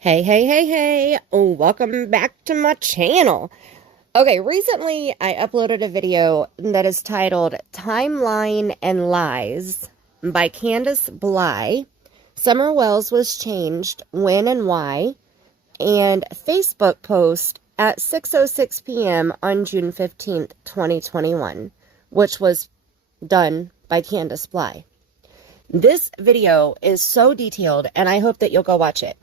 Hey, welcome back to my channel. Okay, recently I uploaded a video that is titled Timeline and Lies by Candus Bly. Summer Wells was changed, when and why, and Facebook post at 6:06 p.m. on June 15th, 2021, which was done by Candus Bly. This video is so detailed, and I hope that you'll go watch it.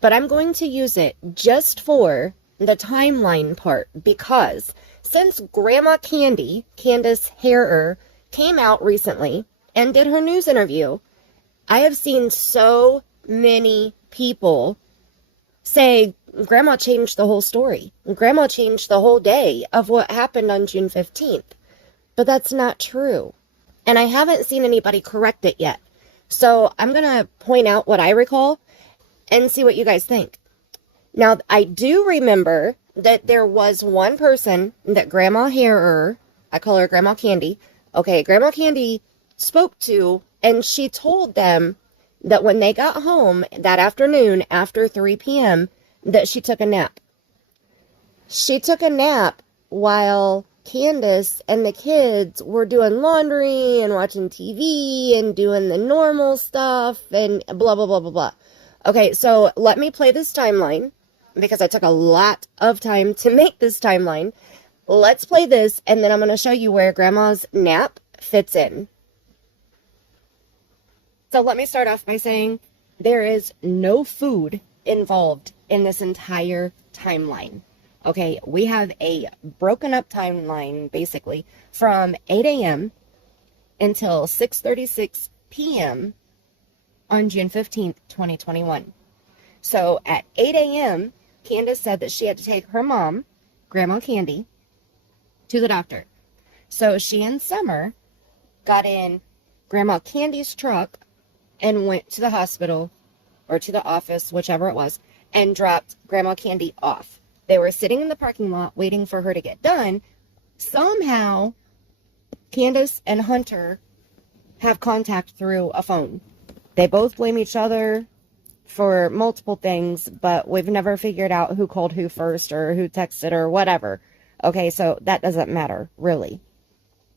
But I'm going to use it just for the timeline part because since Grandma Candy, Candus Harer, came out recently and did her news interview, I have seen so many people say Grandma changed the whole story. Grandma changed the whole day of what happened on June 15th. But that's not true. And I haven't seen anybody correct it yet. So I'm going to point out what I recall and see what you guys think. Now, I do remember that there was one person that Grandma Harer, I call her Grandma Candy, okay, Grandma Candy spoke to, and she told them that when they got home that afternoon after 3 p.m., that she took a nap. She took a nap while Candus and the kids were doing laundry and watching TV and doing the normal stuff and blah, blah, blah, blah, blah. Okay, so let me play this timeline because I took a lot of time to make this timeline. Let's play this, and then I'm going to show you where Grandma's nap fits in. So let me start off by saying there is no food involved in this entire timeline. Okay, we have a broken up timeline, basically, from 8 a.m. until 6:36 p.m. on June 15th, 2021. So at 8 a.m., Candus said that she had to take her mom, Grandma Candy, to the doctor. So she and Summer got in Grandma Candy's truck and went to the hospital or to the office, whichever it was, and dropped Grandma Candy off. They were sitting in the parking lot waiting for her to get done. Somehow, Candus and Hunter have contact through a phone. They both blame each other for multiple things, but we've never figured out who called who first or who texted or whatever. Okay, so that doesn't matter, really.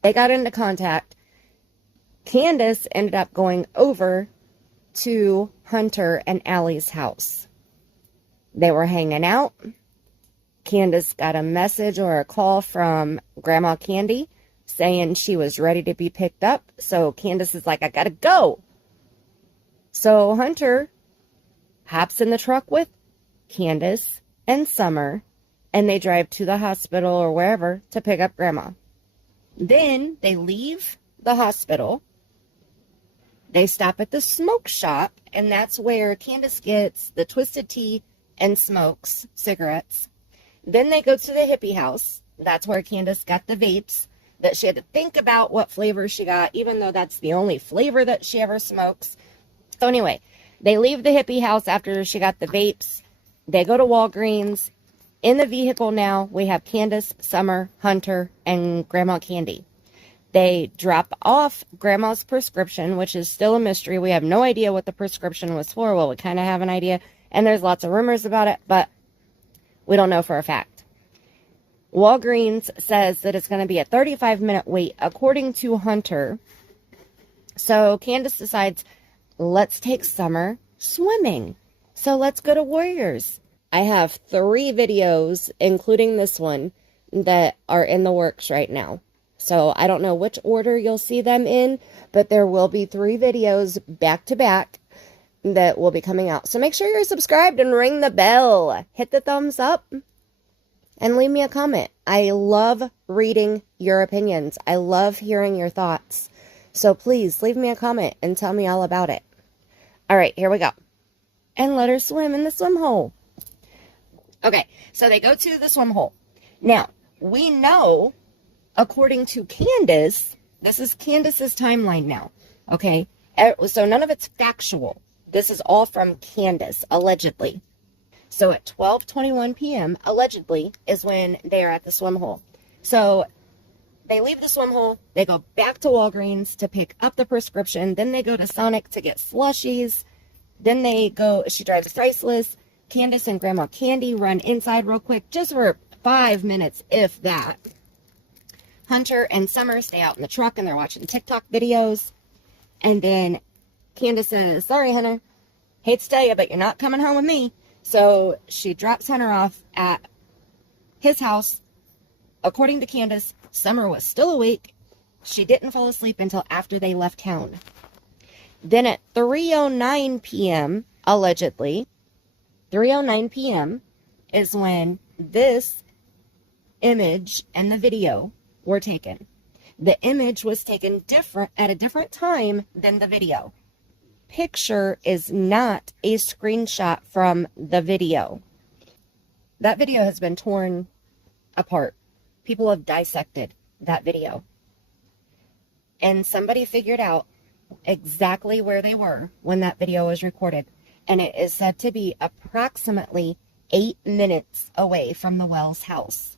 They got into contact. Candus ended up going over to Hunter and Allie's house. They were hanging out. Candus got a message or a call from Grandma Candy saying she was ready to be picked up. So Candus is like, I gotta go. So Hunter hops in the truck with Candus and Summer, and they drive to the hospital or wherever to pick up Grandma. Then they leave the hospital. They stop at the smoke shop, and that's where Candus gets the twisted tea and smokes cigarettes. Then they go to the hippie house. That's where Candus got the vapes that she had to think about what flavor she got, even though that's the only flavor that she ever smokes. So anyway, they leave the hippie house after she got the vapes. They go to Walgreens. In the vehicle now, we have Candus, Summer, Hunter, and Grandma Candy. They drop off Grandma's prescription, which is still a mystery. We have no idea what the prescription was for. Well, we kind of have an idea, and there's lots of rumors about it, but we don't know for a fact. Walgreens says that it's going to be a 35-minute wait, according to Hunter. So Candus decides, let's take Summer swimming. So let's go to Warriors. I have 3 videos, including this one, that are in the works right now. So I don't know which order you'll see them in, but there will be 3 videos back to back that will be coming out. So make sure you're subscribed and ring the bell. Hit the thumbs up and leave me a comment. I love reading your opinions. I love hearing your thoughts. So please leave me a comment and tell me all about it. All right, here we go. And let her swim in the swim hole. Okay, so they go to the swim hole. Now, we know, according to Candus, this is Candus's timeline now, okay? So none of it's factual. This is all from Candus, allegedly. So at 12:21 p.m., allegedly, is when they are at the swim hole. So they leave the swim hole. They go back to Walgreens to pick up the prescription. Then they go to Sonic to get slushies. Then they go, she drives priceless. Candus and Grandma Candy run inside real quick, just for 5 minutes, if that. Hunter and Summer stay out in the truck and they're watching TikTok videos. And then Candus says, sorry, Hunter, hate to tell you, but you're not coming home with me. So she drops Hunter off at his house. According to Candus, Summer was still awake. She didn't fall asleep until after they left town. Then at 3:09 p.m., allegedly, 3:09 p.m. is when this image and the video were taken. The image was taken at a different time than the video. Picture is not a screenshot from the video. That video has been torn apart. People have dissected that video. And somebody figured out exactly where they were when that video was recorded. And it is said to be approximately 8 minutes away from the Wells house.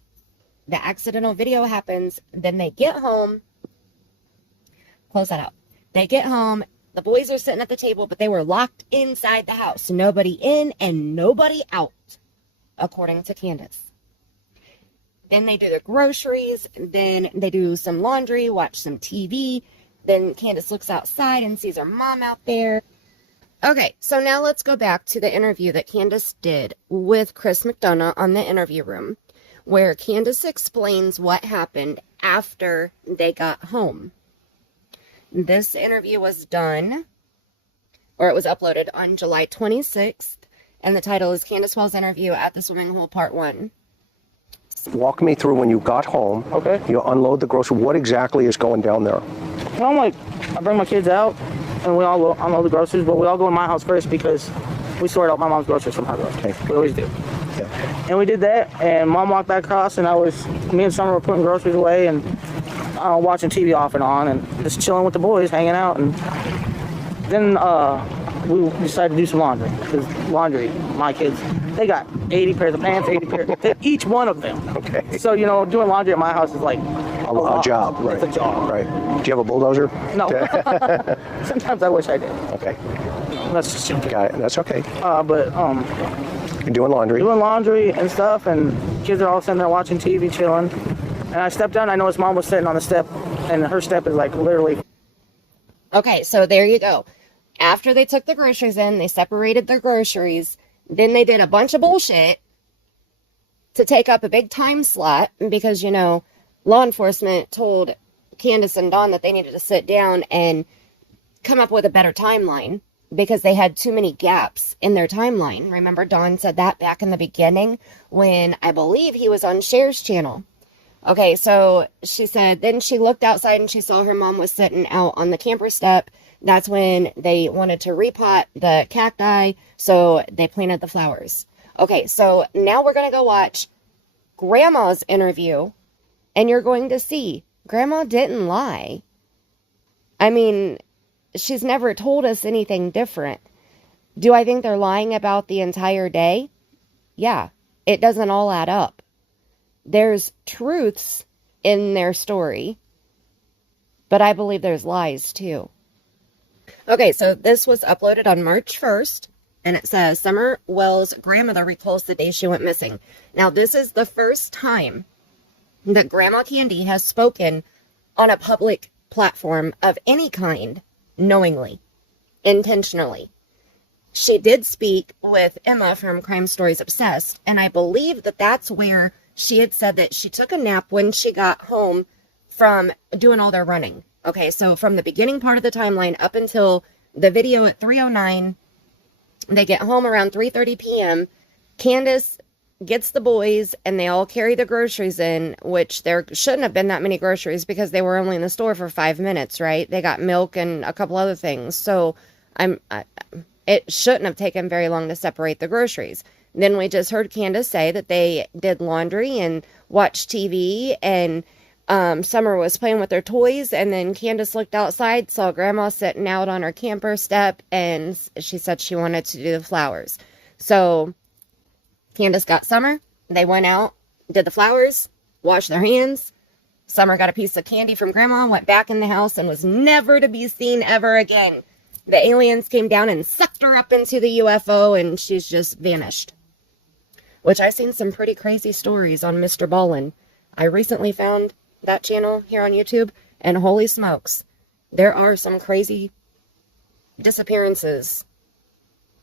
The accidental video happens, then they get home. Close that out. They get home, the boys are sitting at the table, but they were locked inside the house. Nobody in and nobody out, according to Candus. Then they do their groceries, then they do some laundry, watch some TV. Then Candus looks outside and sees her mom out there. Okay, so now let's go back to the interview that Candus did with Chris McDonough on the interview room, where Candus explains what happened after they got home. This interview was done, or it was uploaded on July 26th, and the title is Candus Wells Interview at the Swimming Hole Part 1. Walk me through when you got home. Okay. You unload the grocery. What exactly is going down there? Well, I bring my kids out, and we all unload the groceries, but we all go in my house first because we sort out my mom's groceries from her groceries. Okay. We always do. Yeah. And we did that, and Mom walked back across, and me and Summer were putting groceries away and watching TV off and on, and just chilling with the boys, hanging out. And then we decided to do some laundry, because laundry, my kids, they got 80 pairs of pants, 80 pairs, each one of them. Okay. So, doing laundry at my house is like A job, right. It's a job. Right. Do you have a bulldozer? No. Sometimes I wish I did. Okay. That's just simple. Got it. That's okay. But You're doing laundry. doing laundry and stuff, and kids are all sitting there watching TV, chilling. And I stepped down, I noticed Mom was sitting on the step, and her step is like literally. Okay, so there you go. After they took the groceries in, they separated their groceries. Then they did a bunch of bullshit to take up a big time slot because, law enforcement told Candus and Dawn that they needed to sit down and come up with a better timeline because they had too many gaps in their timeline. Remember, Dawn said that back in the beginning when I believe he was on Cher's channel. Okay, so she said, then she looked outside and she saw her mom was sitting out on the camper step. That's when they wanted to repot the cacti, so they planted the flowers. Okay, so now we're going to go watch Grandma's interview, and you're going to see Grandma didn't lie. I mean, she's never told us anything different. Do I think they're lying about the entire day? Yeah, it doesn't all add up. There's truths in their story, but I believe there's lies too. Okay, so this was uploaded on March 1st, and it says, Summer Wells' grandmother recalls the day she went missing. Now, this is the first time that Grandma Candy has spoken on a public platform of any kind, knowingly, intentionally. She did speak with Emma from Crime Stories Obsessed, and I believe that that's where she had said that she took a nap when she got home from doing all their running. Okay, so from the beginning part of the timeline up until the video at 3:09, they get home around 3:30 p.m. Candus gets the boys, and they all carry the groceries in, which there shouldn't have been that many groceries because they were only in the store for 5 minutes, right? They got milk and a couple other things. So it shouldn't have taken very long to separate the groceries. Then we just heard Candus say that they did laundry and watched TV, and Summer was playing with their toys, and then Candus looked outside, saw Grandma sitting out on her camper step, and she said she wanted to do the flowers. So Candus got Summer. They went out, did the flowers, washed their hands. Summer got a piece of candy from Grandma, went back in the house, and was never to be seen ever again. The aliens came down and sucked her up into the UFO and she's just vanished. Which I've seen some pretty crazy stories on Mr. Ballin. I recently found that channel here on YouTube, and holy smokes, there are some crazy disappearances.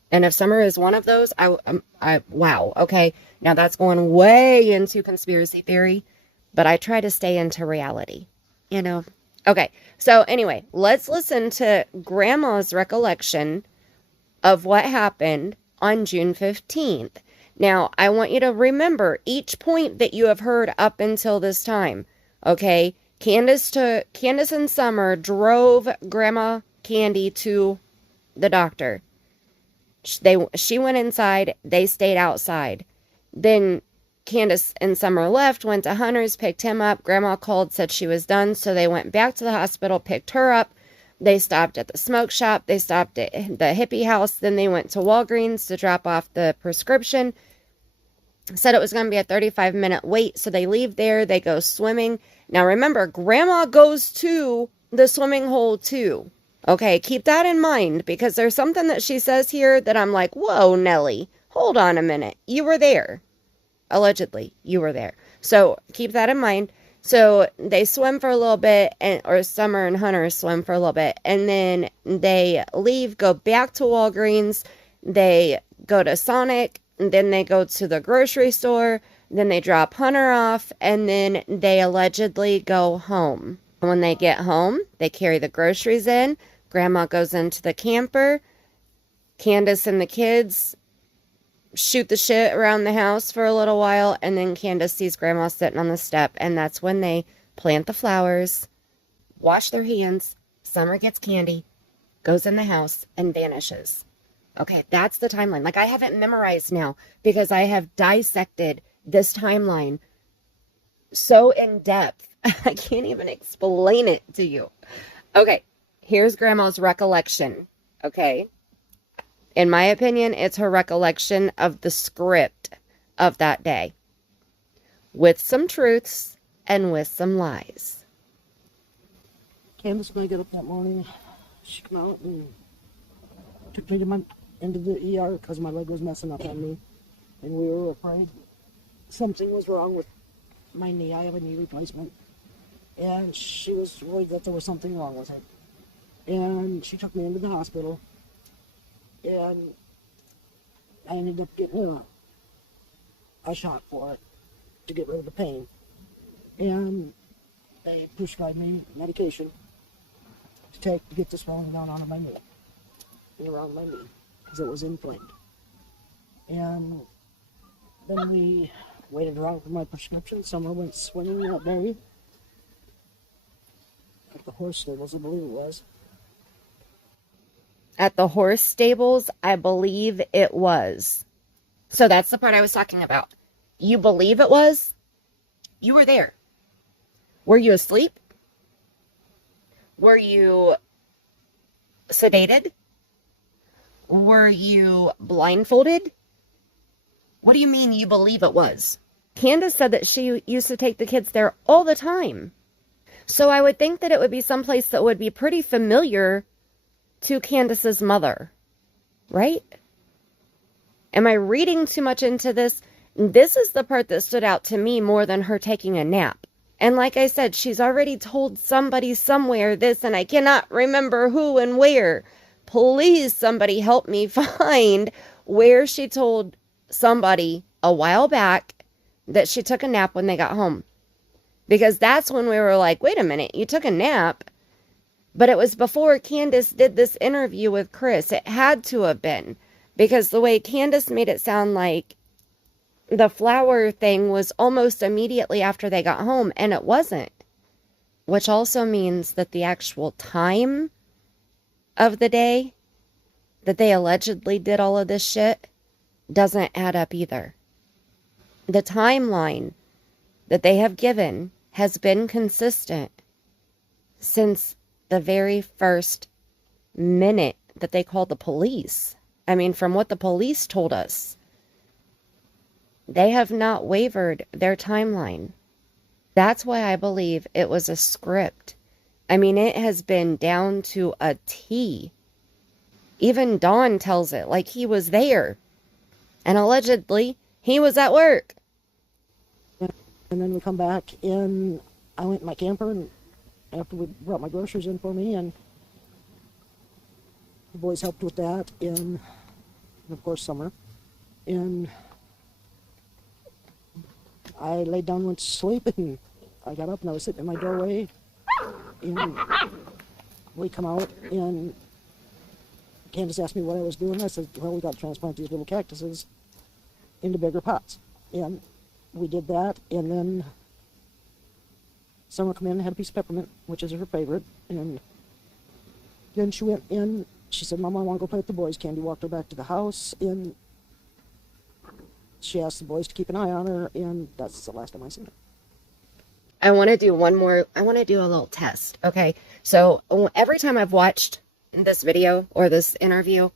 And if Summer is one of those, wow, okay. Now that's going way into conspiracy theory, but I try to stay into reality, you know. Okay, so anyway, let's listen to Grandma's recollection of what happened on June 15th. Now, I want you to remember each point that you have heard up until this time, okay? Candus and Summer drove Grandma Candy to the doctor. She went inside, they stayed outside. Then Candus and Summer left, went to Hunter's, picked him up. Grandma called, said she was done, so they went back to the hospital, picked her up. They stopped at the smoke shop. They stopped at the hippie house. Then they went to Walgreens to drop off the prescription. Said it was going to be a 35-minute wait, so they leave there. They go swimming. Now, remember, Grandma goes to the swimming hole, too. Okay, keep that in mind, because there's something that she says here that I'm like, whoa, Nellie, hold on a minute. You were there. Allegedly, you were there. So, keep that in mind. So they swim for a little bit, or Summer and Hunter swim for a little bit, and then they leave, go back to Walgreens, they go to Sonic, and then they go to the grocery store, then they drop Hunter off, and then they allegedly go home. When they get home, they carry the groceries in, Grandma goes into the camper, Candus and the kids shoot the shit around the house for a little while, and then Candus sees Grandma sitting on the step, and that's when they plant the flowers, wash their hands, Summer gets candy, goes in the house, and vanishes. Okay, that's the timeline. Like, I have it memorized now because I have dissected this timeline so in depth. I can't even explain it to you. Okay, here's Grandma's recollection, okay? In my opinion, it's her recollection of the script of that day. With some truths and with some lies. Candace, when I get up that morning, she came out and took me into the ER because my leg was messing up on me. And we were afraid something was wrong with my knee. I have a knee replacement. And she was worried that there was something wrong with it. And she took me into the hospital. And I ended up getting a shot for it to get rid of the pain. And they prescribed me medication to take to get the swelling down onto my knee, around my knee, because it was inflamed. And then we waited around for my prescription. Summer went swimming that day at the horse stables, I believe it was. At the horse stables, I believe it was. So that's the part I was talking about. You believe it was? You were there. Were you asleep? Were you sedated? Were you blindfolded? What do you mean you believe it was? Candus said that she used to take the kids there all the time. So I would think that it would be someplace that would be pretty familiar to Candus's mother, right? Am I reading too much into this? This is the part that stood out to me more than her taking a nap. And like I said, she's already told somebody somewhere this, and I cannot remember who and where. Please, somebody help me find where she told somebody a while back that she took a nap when they got home. Because that's when we were like, wait a minute, you took a nap? But it was before Candus did this interview with Chris. It had to have been. Because the way Candus made it sound like the flower thing was almost immediately after they got home. And it wasn't. Which also means that the actual time of the day that they allegedly did all of this shit doesn't add up either. The timeline that they have given has been consistent since the very first minute that they called the police. I mean, from what the police told us, they have not wavered their timeline. That's why I believe it was a script. I mean, it has been down to a T Even Dawn tells it like he was there. And allegedly, he was at work. And then we come back and I went in my camper and after we brought my groceries in for me, and the boys helped with that, and of course Summer. And I laid down and went to sleep, and I got up and I was sitting in my doorway, and we come out and Candace asked me what I was doing. I said, well, we got to transplant these little cactuses into bigger pots. And we did that, and then Summer come in and had a piece of peppermint, which is her favorite, and then she went in, she said, Mama, I want to go play with the boys. Candy walked her back to the house, and she asked the boys to keep an eye on her, and that's the last time I seen her. I want to do a little test, okay? So every time I've watched this video or this interview,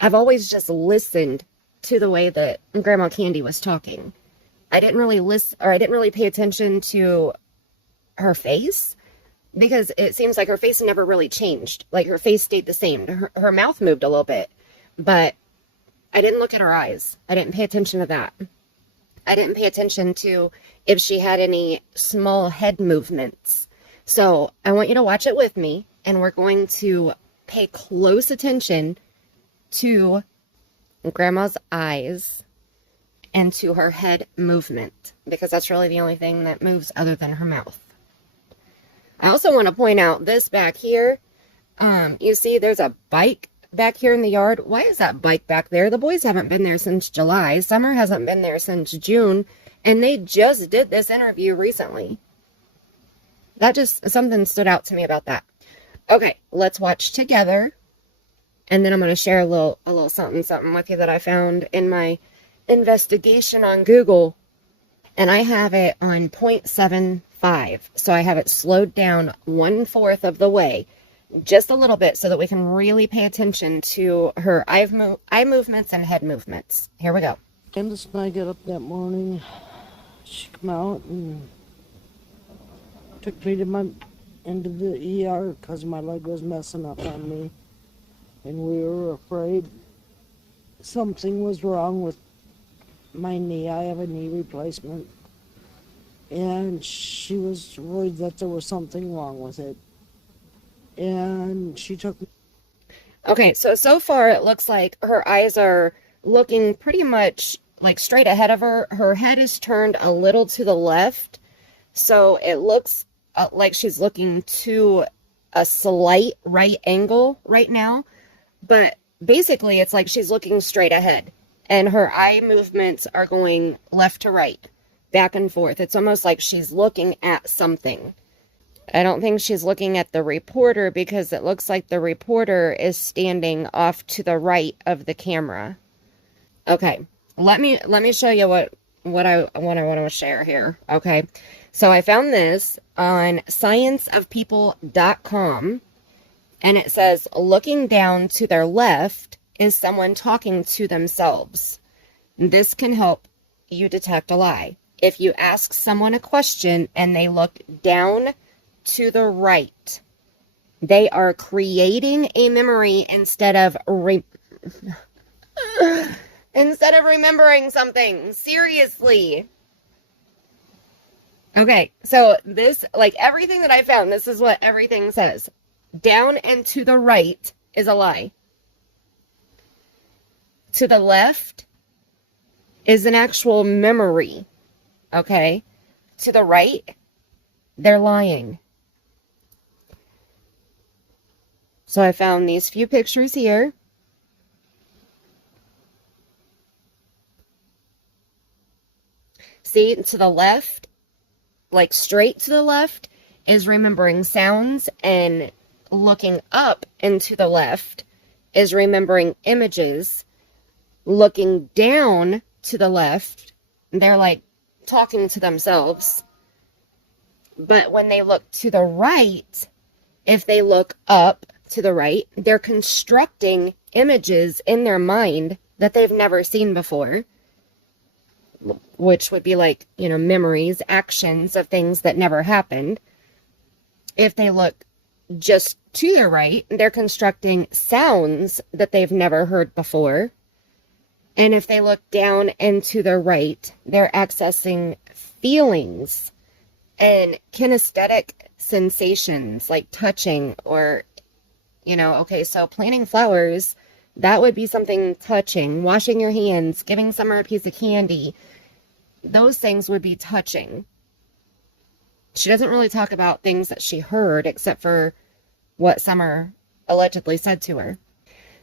I've always just listened to the way that Grandma Candy was talking. I didn't really listen, or I didn't really pay attention to her face, because it seems like her face never really changed. Like her face stayed the same. Her mouth moved a little bit, but I didn't look at her eyes. I didn't pay attention to that. I didn't pay attention to if she had any small head movements. So I want you to watch it with me, and we're going to pay close attention to Grandma's eyes and to her head movement, because that's really the only thing that moves other than her mouth. I also want to point out this back here. You see there's a bike back here in the yard. Why is that bike back there? The boys haven't been there since July. Summer hasn't been there since June. And they just did this interview recently. That just, something stood out to me about that. Okay, let's watch together. And then I'm going to share a little something with you that I found in my investigation on Google. And I have it on 0.75. So I have it slowed down 1/4 of the way. Just a little bit so that we can really pay attention to her eye movements and head movements. Here we go. Candace and I get up that morning. She come out and took me to into the ER because my leg was messing up on me. And we were afraid something was wrong with my knee. I have a knee replacement. And she was worried that there was something wrong with it. And she took me. Okay, so far it looks like her eyes are looking pretty much like straight ahead of her. Her head is turned a little to the left. So it looks like she's looking to a slight right angle right now. But basically it's like she's looking straight ahead. And her eye movements are going left to right, back and forth. It's almost like she's looking at something. I don't think she's looking at the reporter, because it looks like the reporter is standing off to the right of the camera. Okay, let me show you what I want to share here. Okay, so I found this on scienceofpeople.com, and it says looking down to their left is someone talking to themselves. This can help you detect a lie. If you ask someone a question and they look down to the right, they are creating a memory instead of remembering something. Seriously. Okay, so this, like everything that I found, this is what everything says. Down and to the right is a lie. To the left is an actual memory. Okay? To the right, they're lying. So I found these few pictures here. See, to the left, like straight to the left, is remembering sounds, and looking up and to the left is remembering images. Looking down to the left, they're like talking to themselves. But when they look to the right, if they look up to the right, they're constructing images in their mind that they've never seen before, which would be like, memories, actions of things that never happened. If they look just to their right, they're constructing sounds that they've never heard before. And if they look down and to the right, they're accessing feelings and kinesthetic sensations like touching or, okay, so planting flowers, that would be something touching. Washing your hands, giving Summer a piece of candy, those things would be touching. She doesn't really talk about things that she heard except for what Summer allegedly said to her.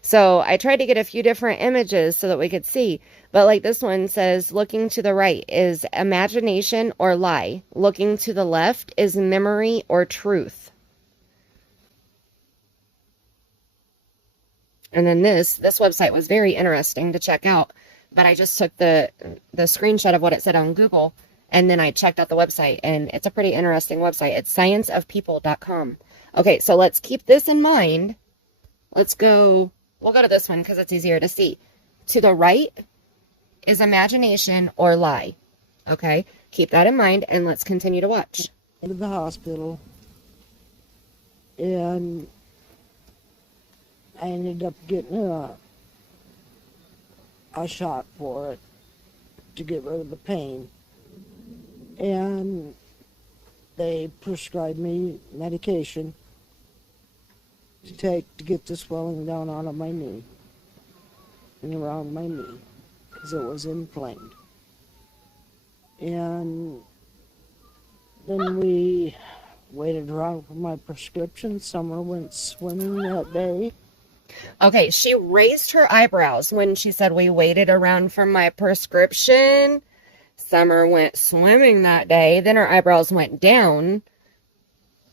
So I tried to get a few different images so that we could see. But like this one says, looking to the right is imagination or lie. Looking to the left is memory or truth. And then this website was very interesting to check out. But I just took the screenshot of what it said on Google. And then I checked out the website. And it's a pretty interesting website. It's scienceofpeople.com. Okay, so let's keep this in mind. Let's go... We'll go to this one because it's easier to see. To the right is imagination or lie. Okay? Keep that in mind and let's continue to watch. Into the hospital. And I ended up getting a shot for it to get rid of the pain. And they prescribed me medication to take to get the swelling down out of my knee and around my knee because it was inflamed. And then we waited around for my prescription. Summer went swimming that day. Okay, she raised her eyebrows when she said we waited around for my prescription. Summer went swimming that day. Then her eyebrows went down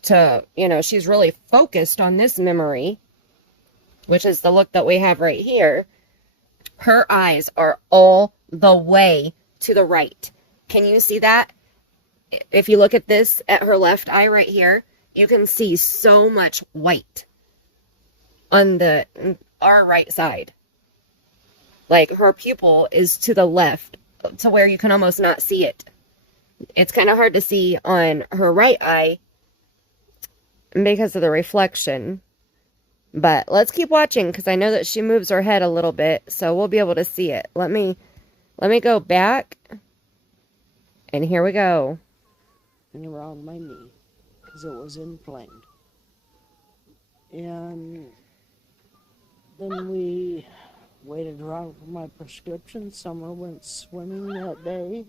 to, she's really focused on this memory, which is the look that we have right here. Her eyes are all the way to the right. Can you see that? If you look at this, at her left eye right here, you can see so much white on our right side. Like her pupil is to the left to where you can almost not see it. It's kind of hard to see on her right eye because of the reflection. But let's keep watching because I know that she moves her head a little bit, so we'll be able to see it. Let me go back. And here we go. And around my knee because it was inflamed. And then we waited around for my prescription. Summer went swimming that day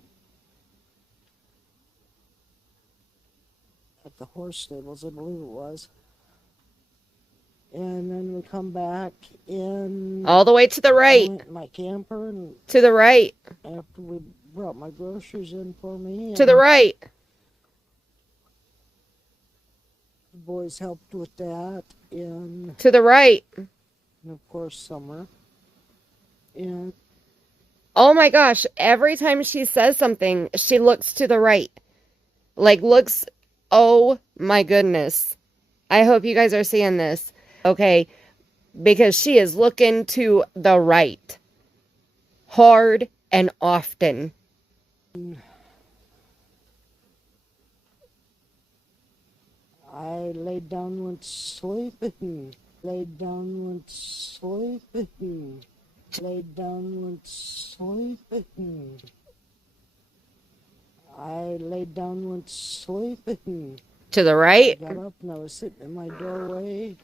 at the horse stables, I believe it was. And then we come back in... All the way to the right. I went in my camper. And to the right. after we brought my groceries in for me. To the right. The boys helped with that. And, to the right. and of course, Summer. And oh my gosh, every time she says something, she looks to the right. Like looks, oh my goodness. I hope you guys are seeing this. Okay, because she is looking to the right. Hard and often. I laid down, went sleeping. Laid down, went sleeping. Laid down, went sleeping. I laid down, went sleeping. To the right. I got up and I was sitting in my doorway.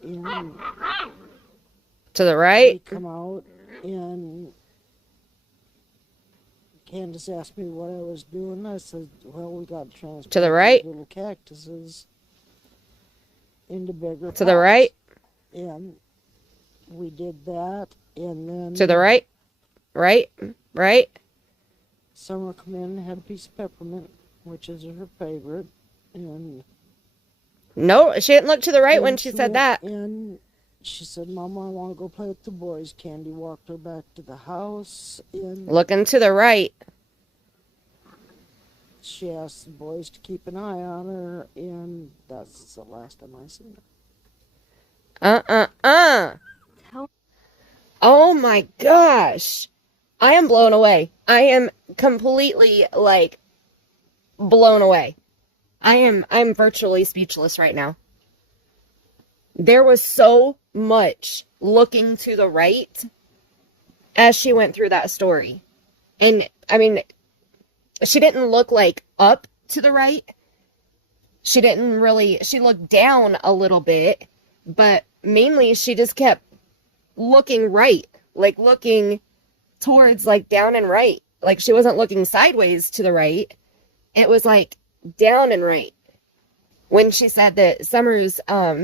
And to the right. they come out and Candus asked me what I was doing. I said, well, we got to transport to the right. little cactuses into bigger to the right. And we did that, and then... to the right. Right. Right. Summer come in and had a piece of peppermint, which is her favorite, and... No, she didn't look to the right when she said that. And she said, Mama, I want to go play with the boys. Candy walked her back to the house, and... looking to the right. She asked the boys to keep an eye on her, and that's the last time I seen her. Oh my gosh. I am blown away. I am completely, blown away. I'm virtually speechless right now. There was so much looking to the right as she went through that story. And I mean, she didn't look like up to the right. She looked down a little bit, but mainly she just kept looking right, like looking towards like down and right. Like she wasn't looking sideways to the right. It was like down and right. When she said that Summer's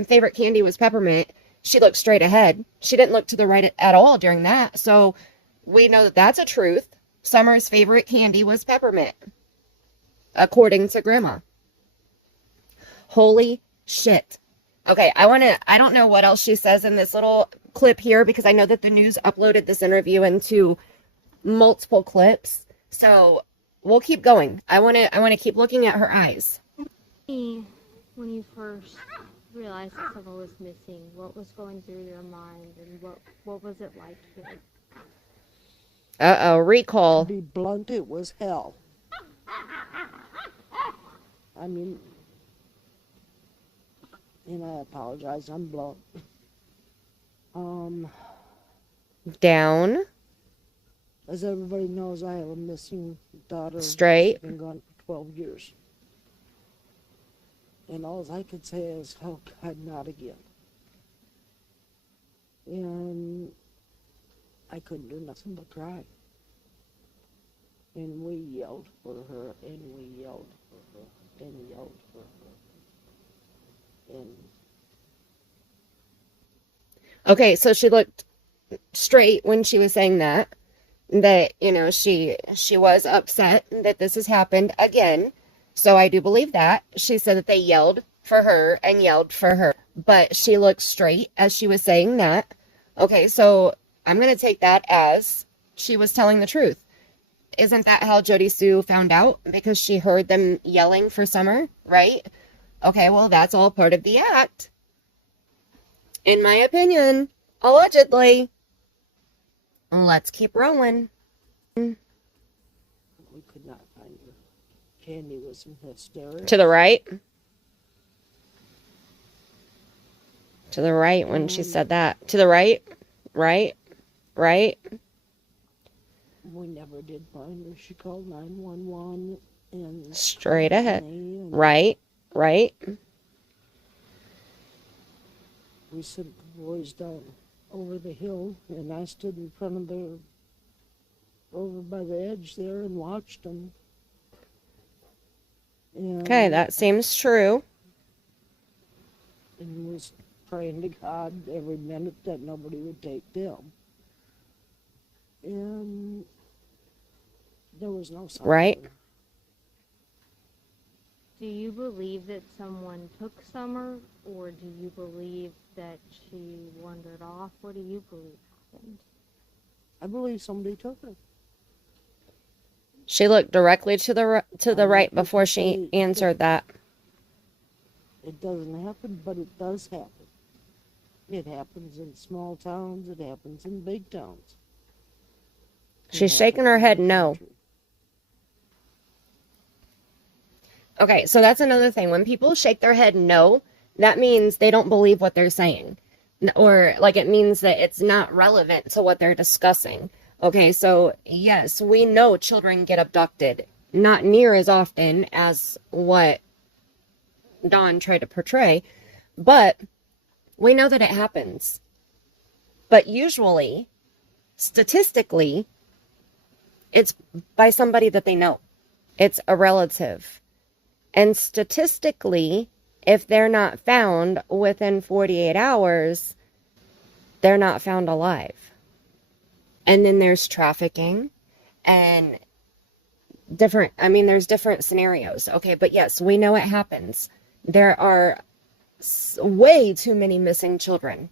favorite candy was peppermint, she looked straight ahead. She didn't look to the right at all during that. So we know that that's a truth. Summer's favorite candy was peppermint, according to Grandma. Holy shit. Okay, I don't know what else she says in this little clip here, because I know that the news uploaded this interview into multiple clips. So we'll keep going. I want to keep looking at her eyes. When you first realized that someone was missing, what was going through your mind, and what was it like here? Uh-oh, recall. To be blunt, it was hell. I mean, and I apologize, I'm blunt. Down. As everybody knows, I have a missing daughter. Straight. She's been gone for 12 years. And all I could say is, oh God, not again. And I couldn't do nothing but cry. And we yelled for her, and we yelled for her, and yelled for her. And Okay, so she looked straight when she was saying that, you know, she was upset that this has happened again. So I do believe that. She said that they yelled for her and yelled for her, but she looked straight as she was saying that. Okay, so I'm going to take that as she was telling the truth. Isn't that how Jody Sue found out? Because she heard them yelling for Summer, right? Okay, well, that's all part of the act. In my opinion, allegedly. Let's keep rolling. we could not find her. Candy was in hysterics. To the right. To the right when she said that. To the right. Right. Right. We never did find her. She called 911 and Straight ahead. and Right. Right. we sent the boys down over the hill, and I stood in front of over by the edge there and watched them. And, Okay, that seems true. and was praying to God every minute that nobody would take them. And there was no sign. Right. Do you believe that someone took Summer, or do you believe that she wandered off? What do you believe happened? I believe somebody took her. She looked directly to the right before she answered that. It doesn't happen, but it does happen. It happens in small towns. It happens in big towns. She's shaking her head no. Okay, so that's another thing. When people shake their head no, that means they don't believe what they're saying. Or, like, it means that it's not relevant to what they're discussing. Okay, so, yes, we know children get abducted. Not near as often as what Dawn tried to portray. But we know that it happens. But usually, statistically, it's by somebody that they know. It's a relative. And statistically, if they're not found within 48 hours, they're not found alive. And then there's trafficking and there's different scenarios. Okay, but yes, we know it happens. There are way too many missing children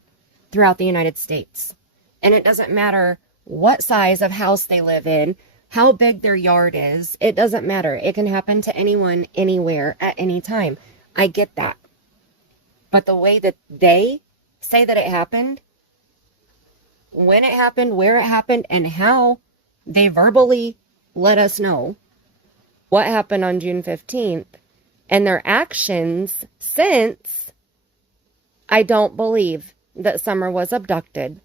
throughout the United States. And it doesn't matter what size of house they live in, how big their yard is. It doesn't matter. It can happen to anyone, anywhere, at any time. I get that. But the way that they say that it happened, when it happened, where it happened, and how they verbally let us know what happened on June 15th, and their actions since, I don't believe that Summer was abducted.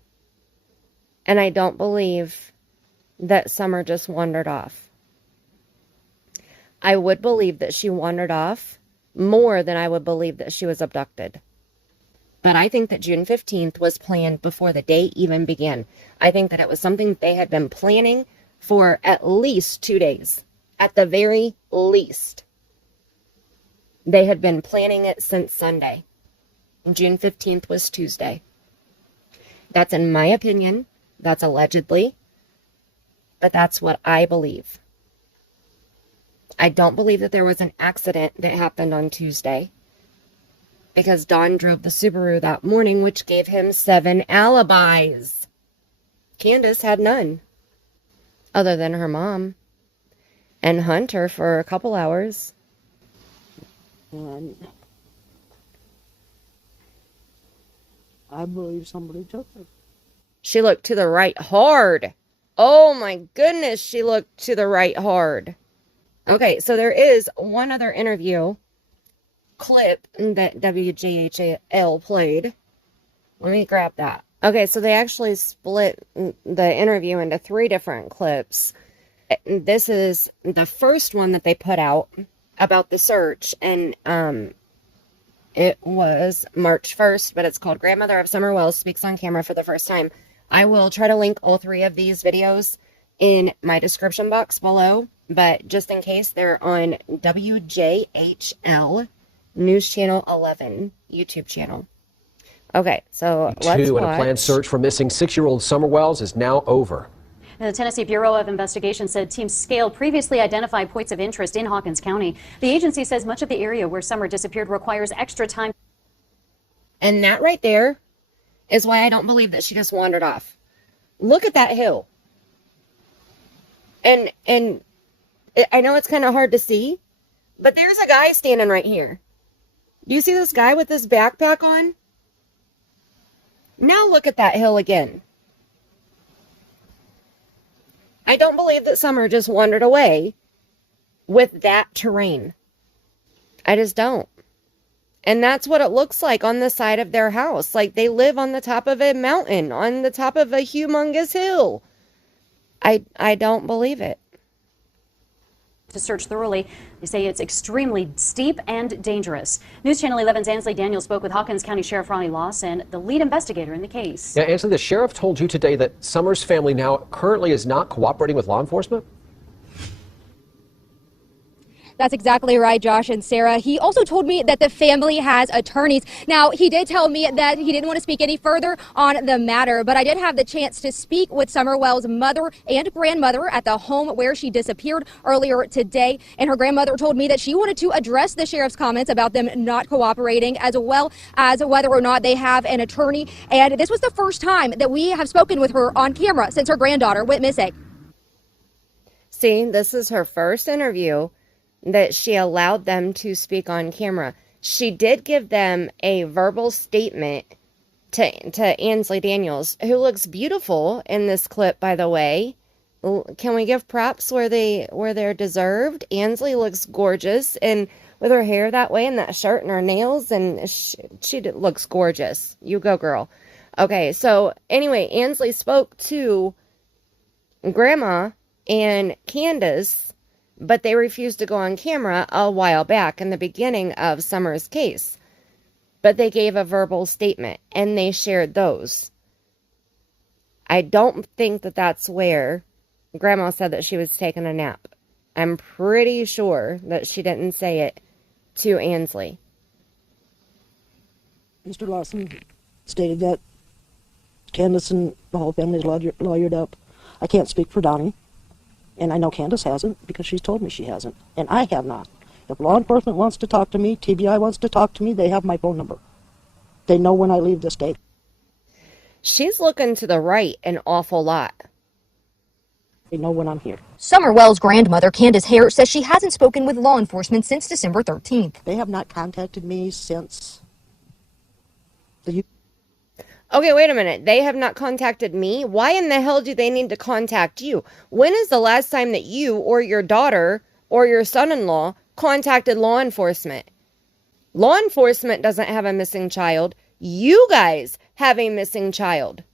And I don't believe that Summer just wandered off. I would believe that she wandered off more than I would believe that she was abducted. But I think that June 15th was planned before the day even began. I think that it was something they had been planning for at least 2 days. At the very least. They had been planning it since Sunday. June 15th was Tuesday. That's in my opinion. That's allegedly. But that's what I believe. I don't believe that there was an accident that happened on Tuesday. Because Don drove the Subaru that morning, which gave him 7 alibis. Candus had none. Other than her mom. And Hunter for a couple hours. And I believe somebody took her. She looked to the right hard. Oh my goodness, she looked to the right hard. Okay, so there is one other interview clip that WJHL played. Let me grab that. Okay, so they actually split the interview into 3 different clips. This is the first one that they put out about the search, and it was March 1st, but it's called Grandmother of Summer Wells Speaks on Camera for the First Time. I will try to link all 3 of these videos in my description box below, but just in case, they're on WJHL News Channel 11 YouTube channel. Okay, so let's watch. And a planned search for missing 6-year-old Summer Wells is now over. The Tennessee Bureau of Investigation said teams scaled previously identified points of interest in Hawkins County. The agency says much of the area where Summer disappeared requires extra time. And that right there is why I don't believe that she just wandered off. Look at that hill. And I know it's kind of hard to see, but there's a guy standing right here. Do you see this guy with this backpack on? Now look at that hill again. I don't believe that Summer just wandered away with that terrain. I just don't. And that's what it looks like on the side of their house. Like they live on the top of a mountain, on the top of a humongous hill. I don't believe it. To search thoroughly, they say it's extremely steep and dangerous. News Channel 11's Ansley Daniels spoke with Hawkins County Sheriff Ronnie Lawson, the lead investigator in the case. Yeah, Ansley, the sheriff told you today that Summer's family now currently is not cooperating with law enforcement? That's exactly right, Josh and Sarah. He also told me that the family has attorneys. Now, he did tell me that he didn't want to speak any further on the matter, but I did have the chance to speak with Summer Wells' mother and grandmother at the home where she disappeared earlier today. And her grandmother told me that she wanted to address the sheriff's comments about them not cooperating, as well as whether or not they have an attorney. And this was the first time that we have spoken with her on camera since her granddaughter went missing. See, this is her first interview that she allowed them to speak on camera. She did give them a verbal statement to Ansley Daniels, who looks beautiful in this clip, by the way. Can we give props where they're deserved? Ansley looks gorgeous, and with her hair that way and that shirt and her nails, and she looks gorgeous. You go, girl. Okay, so anyway, Ansley spoke to Grandma and Candus, but they refused to go on camera a while back in the beginning of Summer's case. But they gave a verbal statement, and they shared those. I don't think that that's where Grandma said that she was taking a nap. I'm pretty sure that she didn't say it to Ansley. Mr. Lawson stated that Candus and the whole family is lawyered up. I can't speak for Donnie. And I know Candus hasn't, because she's told me she hasn't. And I have not. If law enforcement wants to talk to me, TBI wants to talk to me, they have my phone number. They know when I leave the state. She's looking to the right an awful lot. They know when I'm here. Summer Wells' grandmother, Candus Harer, says she hasn't spoken with law enforcement since December 13th. They have not contacted me since the... Okay, wait a minute. They have not contacted me? Why in the hell do they need to contact you? When is the last time that you or your daughter or your son-in-law contacted law enforcement. Law enforcement doesn't have a missing child. You guys have a missing child.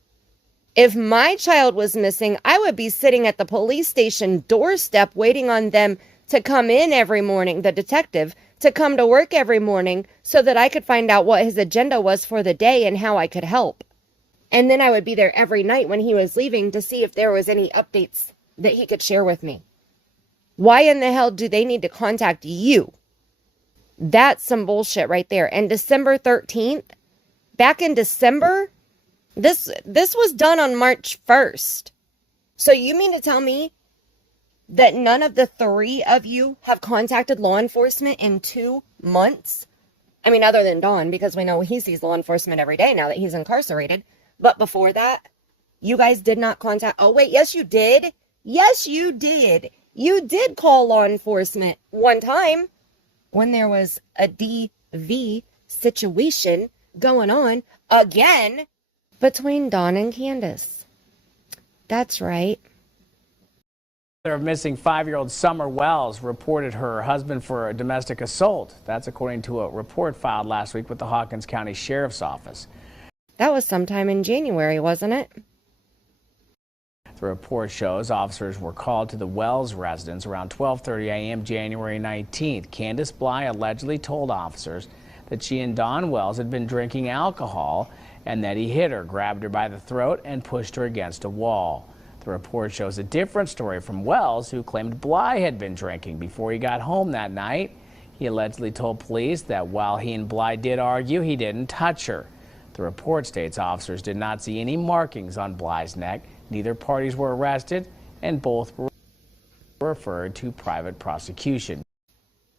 If my child was missing, I would be sitting at the police station doorstep waiting on them to come in every morning, the detective, to come to work every morning so that I could find out what his agenda was for the day and how I could help. And then I would be there every night when he was leaving to see if there was any updates that he could share with me. Why in the hell do they need to contact you? That's some bullshit right there. And December 13th, back in December, this was done on March 1st. So you mean to tell me that none of the 3 of you have contacted law enforcement in 2 months? I mean, other than Dawn, because we know he sees law enforcement every day now that he's incarcerated. But before that, you guys did not contact. Oh, wait, yes, you did. Yes, you did. You did call law enforcement one time when there was a DV situation going on again between Dawn and Candus. That's right. Of missing 5-year-old Summer Wells reported her husband for a domestic assault. That's according to a report filed last week with the Hawkins County Sheriff's Office. That was sometime in January, wasn't it? The report shows officers were called to the Wells residence around 12:30 a.m. January 19th. Candus Bly allegedly told officers that she and Dawn Wells had been drinking alcohol and that he hit her, grabbed her by the throat, and pushed her against a wall. The report shows a different story from Wells, who claimed Bly had been drinking before he got home that night. He allegedly told police that while he and Bly did argue, he didn't touch her. The report states officers did not see any markings on Bly's neck. Neither parties were arrested, and both were referred to private prosecution.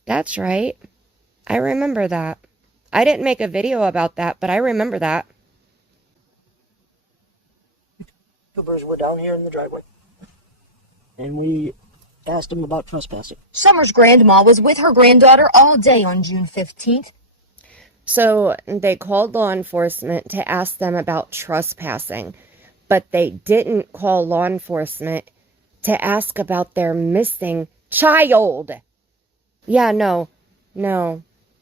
That's right. I remember that. I didn't make a video about that, but I remember that. YouTubers were down here in the driveway. And we asked them about trespassing. Summer's grandma was with her granddaughter all day on June 15th. So they called law enforcement to ask them about trespassing, but they didn't call law enforcement to ask about their missing child. Yeah, no.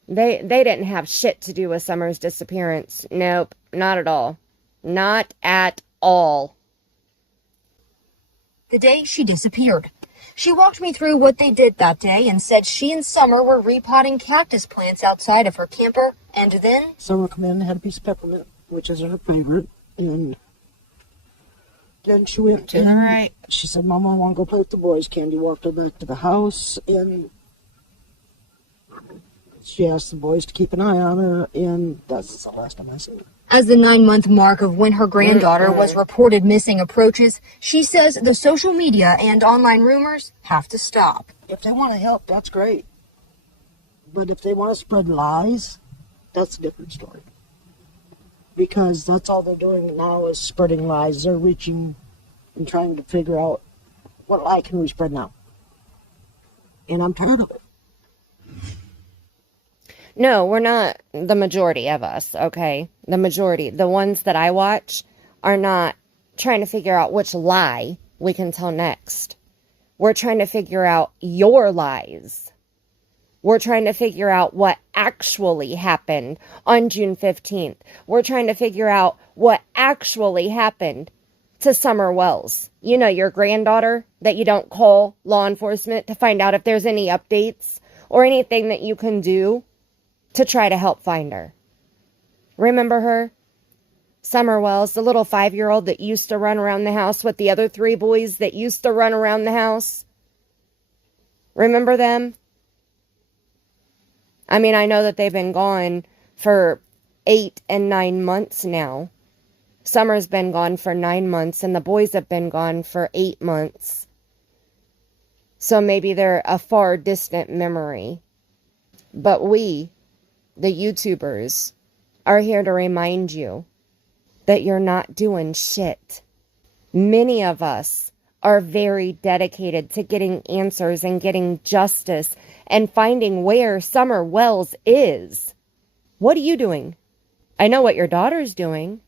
They didn't have shit to do with Summer's disappearance. Nope, not at all. Not at all. The day she disappeared. She walked me through what they did that day and said she and Summer were repotting cactus plants outside of her camper, and then Summer came in and had a piece of peppermint, which is her favorite, and then she went to the right. She said, Mama, I want to go play with the boys. Candy walked her back to the house, and she asked the boys to keep an eye on her, and that's the last time I seen her. as the 9-month mark of when her granddaughter was reported missing approaches, she says the social media and online rumors have to stop. If they want to help, that's great. But if they want to spread lies, that's a different story. Because that's all they're doing now is spreading lies. They're reaching and trying to figure out what lie can we spread now. And I'm tired of it. No, we're not the majority of us, okay? The majority, the ones that I watch, are not trying to figure out which lie we can tell next. We're trying to figure out your lies. We're trying to figure out what actually happened on June 15th. We're trying to figure out what actually happened to Summer Wells. You know, your granddaughter that you don't call law enforcement to find out if there's any updates or anything that you can do to try to help find her. Remember her? Summer Wells, the little 5-year-old that used to run around the house with the other 3 boys that used to run around the house. Remember them? I mean, I know that they've been gone for 8 and 9 months now. Summer's been gone for 9 months, and the boys have been gone for 8 months. So maybe they're a far distant memory. But we, the YouTubers, are here to remind you that you're not doing shit. Many of us are very dedicated to getting answers and getting justice and finding where Summer Wells is. What are you doing? I know what your daughter's doing.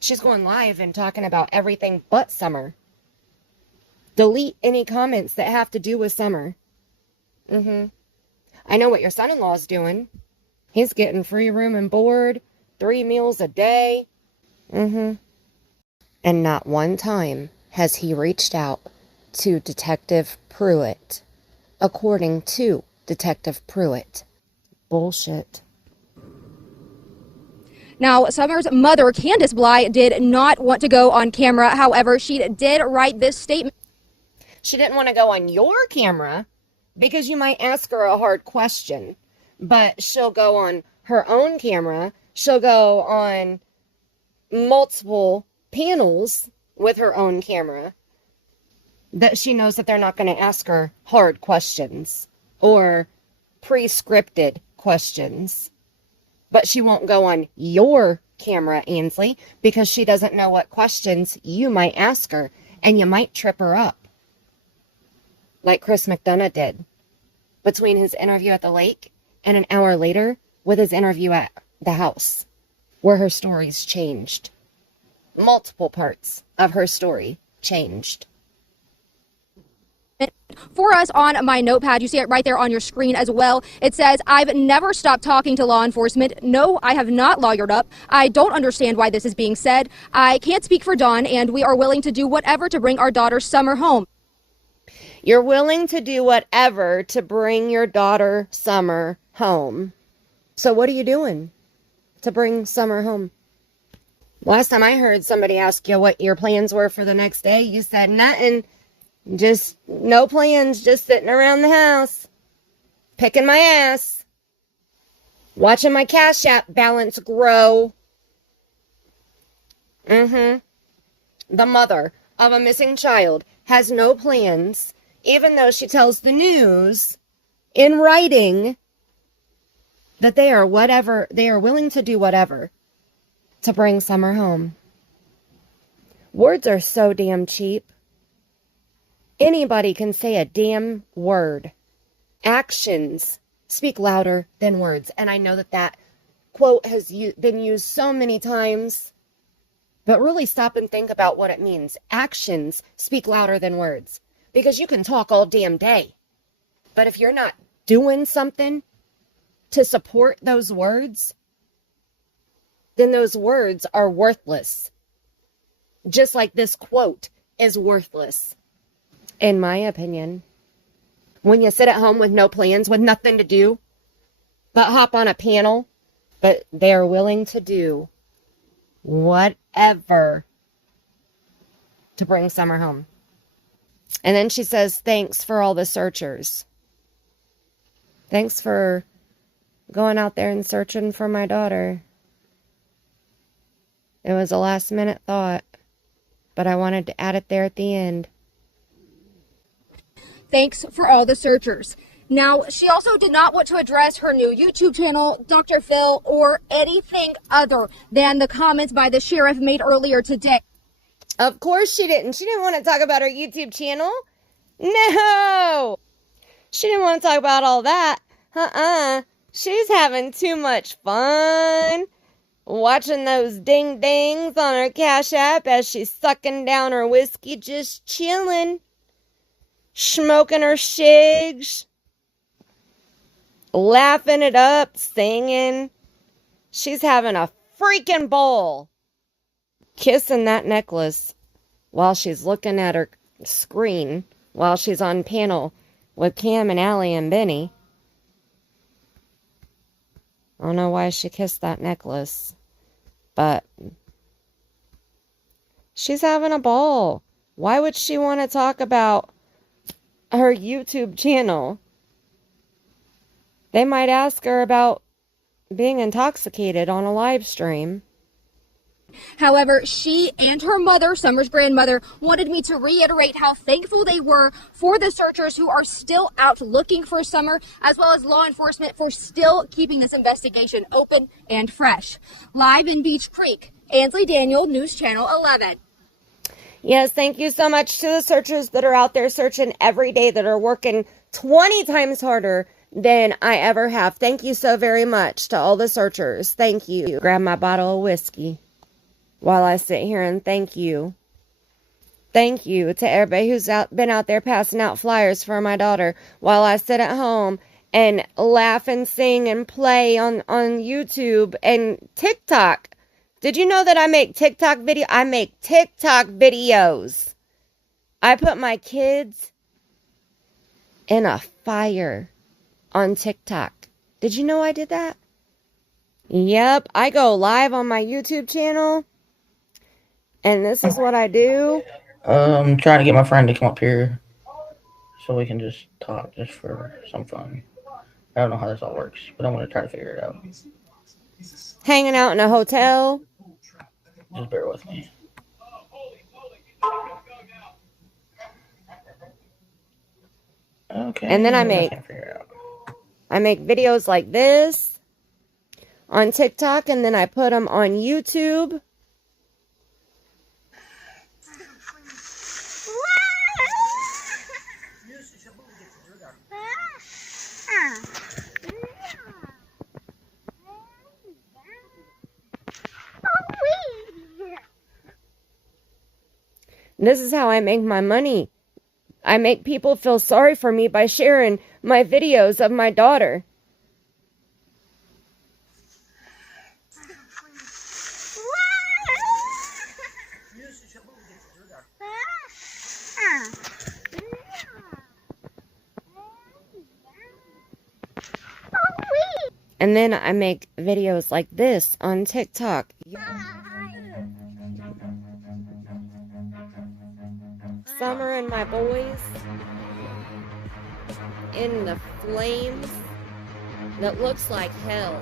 She's going live and talking about everything but Summer. Delete any comments that have to do with Summer. I know what your son-in-law's doing. He's getting free room and board, 3 meals a day. And not one time has he reached out to Detective Pruitt, according to Detective Pruitt. Bullshit. Now, Summer's mother, Candus Bly, did not want to go on camera. However, she did write this statement. She didn't want to go on your camera because you might ask her a hard question, but she'll go on her own camera. She'll go on multiple panels with her own camera that she knows that they're not going to ask her hard questions or pre-scripted questions. But she won't go on your camera, Ainsley, because she doesn't know what questions you might ask her, and you might trip her up. Like Chris McDonough did between his interview at the lake and an hour later with his interview at the house, where her stories changed. Multiple parts of her story changed. For us on my notepad, you see it right there on your screen as well. It says, I've never stopped talking to law enforcement. No, I have not lawyered up. I don't understand why this is being said. I can't speak for Dawn, and we are willing to do whatever to bring our daughter Summer home. You're willing to do whatever to bring your daughter Summer home. So what are you doing to bring Summer home? Last time I heard somebody ask you what your plans were for the next day, you said nothing. Just no plans, just sitting around the house, picking my ass, watching my Cash App balance grow. The mother of a missing child has no plans, even though she tells the news in writing that they are willing to do whatever to bring Summer home. Words are so damn cheap. Anybody can say a damn word. Actions speak louder than words. And I know that quote has been used so many times, but really stop and think about what it means. Actions speak louder than words, because you can talk all damn day, but if you're not doing something to support those words, then those words are worthless. Just like this quote is worthless. In my opinion, when you sit at home with no plans, with nothing to do, but hop on a panel, but they're willing to do whatever to bring Summer home. And then she says, thanks for all the searchers. Thanks for going out there and searching for my daughter. It was a last minute thought, but I wanted to add it there at the end. Thanks for all the searchers. Now, she also did not want to address her new YouTube channel, Dr. Phil, or anything other than the comments by the sheriff made earlier today. Of course she didn't. She didn't want to talk about her YouTube channel. No! She didn't want to talk about all that. She's having too much fun watching those ding-dings on her Cash App as she's sucking down her whiskey, just chilling. Smoking her shigs, laughing it up, singing. She's having a freaking ball, kissing that necklace while she's looking at her screen, while she's on panel with Cam and Allie and Benny. I don't know why she kissed that necklace, but she's having a ball. Why would she want to talk about her YouTube channel? They might ask her about being intoxicated on a live stream. However, she and her mother, Summer's grandmother, wanted me to reiterate how thankful they were for the searchers who are still out looking for Summer, as well as law enforcement for still keeping this investigation open and fresh. Live in Beach Creek, Ainsley Daniel, News Channel 11. Yes, thank you so much to the searchers that are out there searching every day, that are working 20 times harder than I ever have. Thank you so very much to all the searchers. Thank you. Grab my bottle of whiskey while I sit here and thank you. Thank you to everybody who's been out there passing out flyers for my daughter while I sit at home and laugh and sing and play on YouTube and TikTok. Did you know that I make TikTok video? I make TikTok videos. I put my kids in a fire on TikTok. Did you know I did that? Yep, I go live on my YouTube channel. And this is what I do. Trying to get my friend to come up here so we can just talk just for some fun. I don't know how this all works, but I'm going to try to figure it out. Hanging out in a hotel. Just bear with me. Okay. And then I make videos like this on TikTok, and then I put them on YouTube. This is how I make my money. I make people feel sorry for me by sharing my videos of my daughter. And then I make videos like this on TikTok. Summer and my boys in the flames that looks like hell.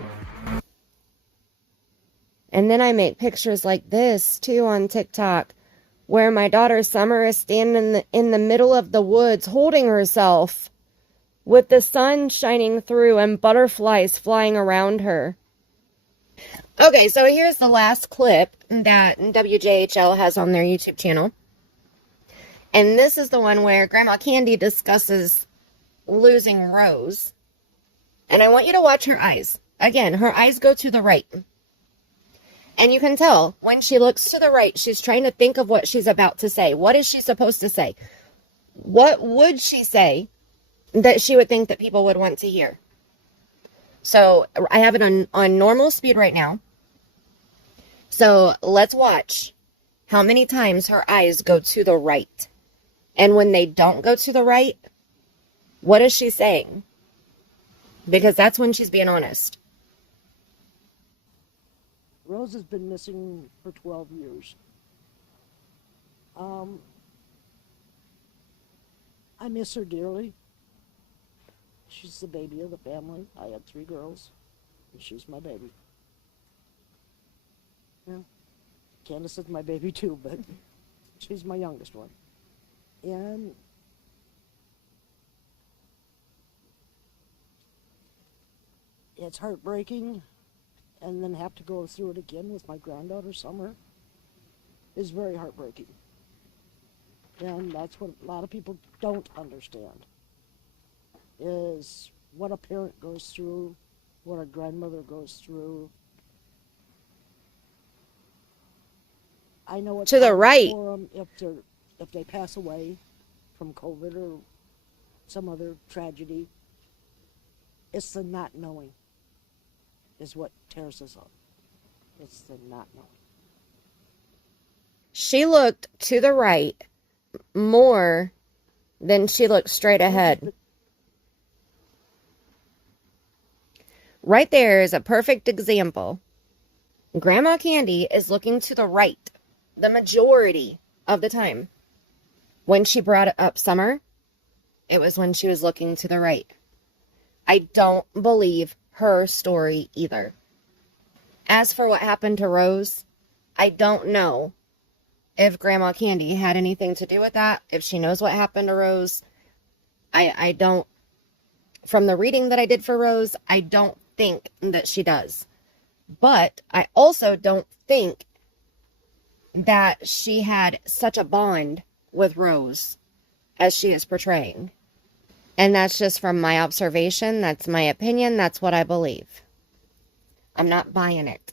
And then I make pictures like this too on TikTok, where my daughter Summer is standing in the middle of the woods holding herself with the sun shining through and butterflies flying around her. Okay, so here's the last clip that WJHL has on their YouTube channel. And this is the one where Grandma Candy discusses losing Rose. And I want you to watch her eyes. Again, her eyes go to the right. And you can tell when she looks to the right, she's trying to think of what she's about to say. What is she supposed to say? What would she say that she would think that people would want to hear? So I have it on normal speed right now. So let's watch how many times her eyes go to the right. And when they don't go to the right, what is she saying? Because that's when she's being honest. Rose has been missing for 12 years. I miss her dearly. She's the baby of the family. I had 3 girls, and she's my baby. Yeah, Candus is my baby too, but she's my youngest one. And it's heartbreaking, and then have to go through it again with my granddaughter Summer is very heartbreaking. And that's what a lot of people don't understand, is what a parent goes through, what a grandmother goes through. I know it's to the right for them if they pass away from COVID or some other tragedy. It's the not knowing is what tears us up. It's the not knowing. She looked to the right more than she looked straight ahead. Right there is a perfect example. Grandma Candy is looking to the right the majority of the time. When she brought up Summer, it was when she was looking to the right. I don't believe her story either. As for what happened to Rose, I don't know if Grandma Candy had anything to do with that, if she knows what happened to Rose. I don't, from the reading that I did for Rose, I don't think that she does. But I also don't think that she had such a bond with Rose as she is portraying. And that's just from my observation. That's my opinion. That's what I believe. I'm not buying it.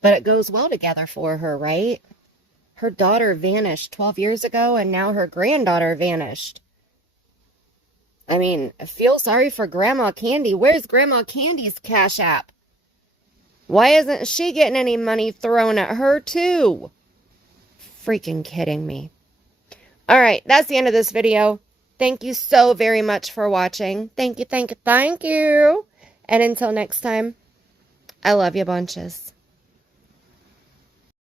But it goes well together for her, right? Her daughter vanished 12 years ago, and now her granddaughter vanished. I mean, I feel sorry for Grandma Candy. Where's Grandma Candy's Cash App? Why isn't she getting any money thrown at her, too? Freaking kidding me. All right, that's the end of this video. Thank you so very much for watching. Thank you, thank you, thank you. And until next time, I love you bunches.